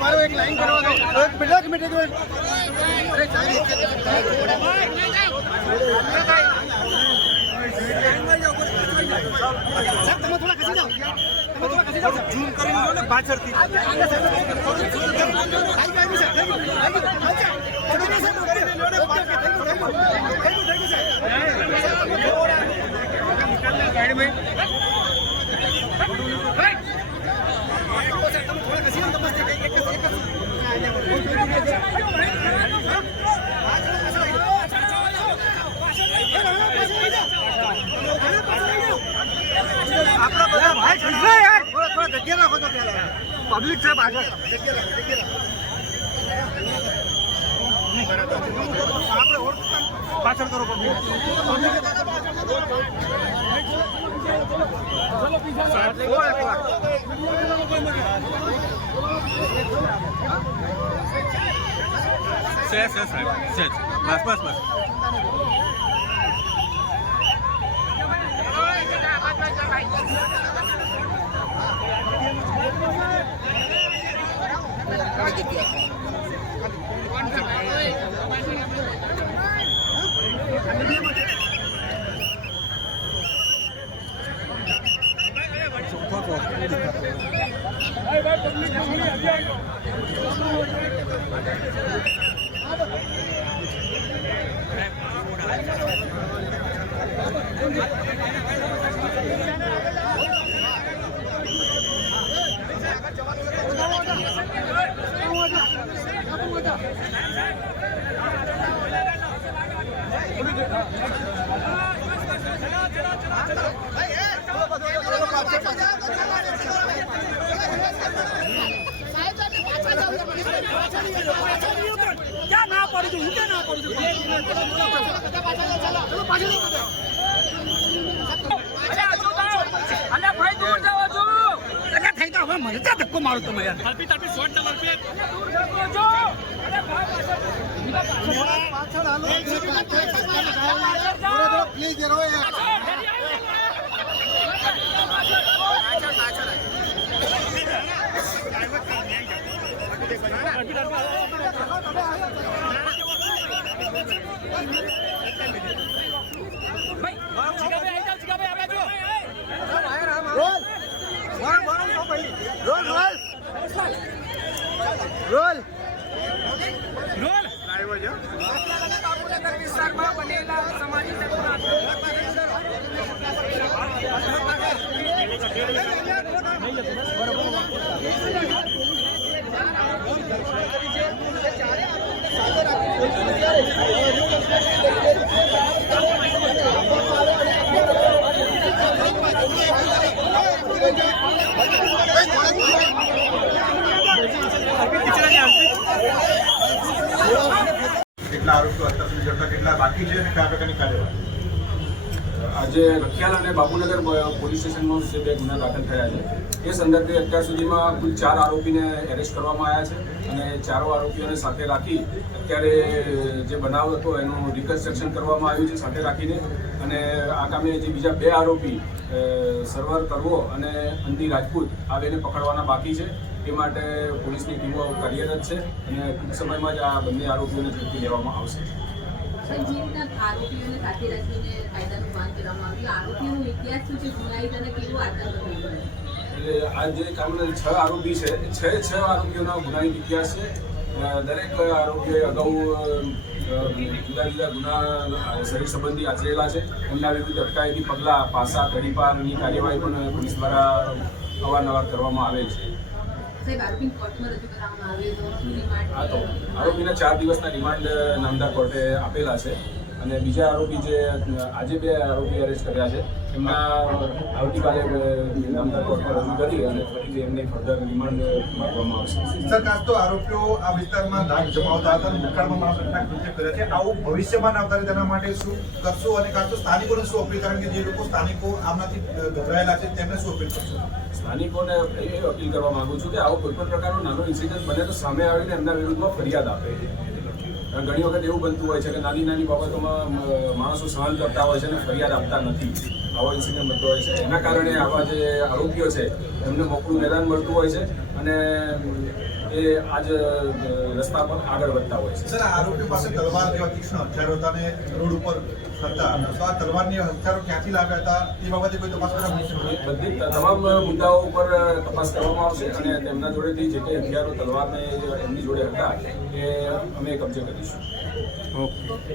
मारो एक लाइन करवा दो एक मिनट अरे તમે થોડા ખસી જાઓ ઝૂમ કરીને લો ને પાછળથી પબ્લિક છે પાછળ પાછળ કરો પબ્લિક બસ क्या ना पड़ी तो उनके ना पड़ी तो अरे भाई दूर जाओ जो अरे થઈ તો હવે મને તો ધક્કો મારો તમે યાર તલપી શોટ ચાલો पे दूर जाओ जो अरे पाछળ હાલો પ્લીઝ જરો યાર રોલ વિસ્તારમાં બનેલા સમાજની કેટલા આરોપીઓ અત્યાર સુધી ઝડપા કેટલા બાકી છે અને કયા પ્રકારની કાર્યવાહી? આજે રખિયાલ અને બાપુનગર પોલીસ સ્ટેશનમાં બે ગુના દાખલ થયા છે. એ સંદર્ભે અત્યાર સુધીમાં કુલ 4 આરોપીને એરેસ્ટ કરવામાં આવ્યા છે અને 4 આરોપીઓને સાથે રાખી અત્યારે જે બનાવ હતો એનું રિકન્સ્ટ્રક્શન કરવામાં આવ્યું છે સાથે રાખીને. અને આ કામે જે બીજા 2 આરોપી સરવર કરવો અને અંતિ રાજપૂત આ બેને પકડવાના બાકી છે. એ માટે પોલીસની ટીમો કાર્યરત છે અને ટૂંક સમયમાં જ આ બંને આરોપીઓને ઝડપી લેવામાં આવશે. આરોપીઓને સાથે રાખીને કાયદાનું ભાન કરવામાં આવ્યું. આરોપીઓનો ઇતિહાસ શું છે, ગુનાહિત અને કેવો આતંક હતો? એટલે આ જે કામના 6 આરોપી છે, 6 આરોપીઓનો ગુનાહિત ઇતિહાસ છે. દરેક આરોપીઓએ અગાઉ જુદા જુદા ગુના શરીર સંબંધી આચરેલા છે. એમના વિરુદ્ધ અટકાયતી પગલાં, પાસા, તડીપારની કાર્યવાહી પણ પોલીસ દ્વારા અવારનવાર કરવામાં આવે છે. આરોપીને 4 દિવસના રિમાન્ડ નામદાર કોર્ટે આપેલા છે અને બીજા આરોપી જે આજે 2 આરોપી અરેસ્ટ કર્યા છે એમના આવતીકાલે નામદાર કોર્ટમાં રજૂ કરી અને ફરીથી એમને ફર્ધર રિમાન્ડ માંગવામાં આવશે. સર, ખાસ તો આરોપીઓ આ વિસ્તારમાં ધાક જમાવતા હતા અને ભૂતકાળમાં માણસોના કૃત્ય કર્યા છે. આવું ભવિષ્યમાં ના આવતા તેના માટે શું કરશો અને ખાસ તો સ્થાનિકોને શું અપીલ, કારણ કે જે લોકો સ્થાનિકો આમનાથી ગભરાયેલા છે તેમને શું અપીલ કરશો? સ્થાનિકોને એ અપીલ કરવા માંગુ છું કે આવો કોઈ પણ પ્રકારનો નાનો ઇન્સિડન્ટ બને તો સામે આવીને એમના વિરુદ્ધમાં ફરિયાદ આપે. ઘણી વખત એવું બનતું હોય છે કે નાની નાની બાબતોમાં માણસો સહન કરતા હોય છે અને ફરિયાદ આપતા નથી. આવો ઇન્સિડન્ટ બનતો હોય છે. એના કારણે આવા જે આરોપીઓ છે એમને મોકળું મેદાન મળતું હોય છે અને એ આજ રસ્તા પર આગળ વધતા હોય છે. સર, આ આરોપીઓ પાસે તલવાર જેવા તીક્ષ્ણ હથિયારો હતા અને રોડ ઉપર હતા, તો આ તલવારની હથિયારો ક્યાંથી લાવ્યા હતા એ બાબતે કોઈ તપાસ કરવામાં બધી તમામ મુદ્દાઓ ઉપર તપાસ કરવામાં આવશે અને તેમના જોડેથી જે કંઈ હથિયારો તલવારને એમની જોડે હતા એ અમે કબજે કરીશું. ઓકે.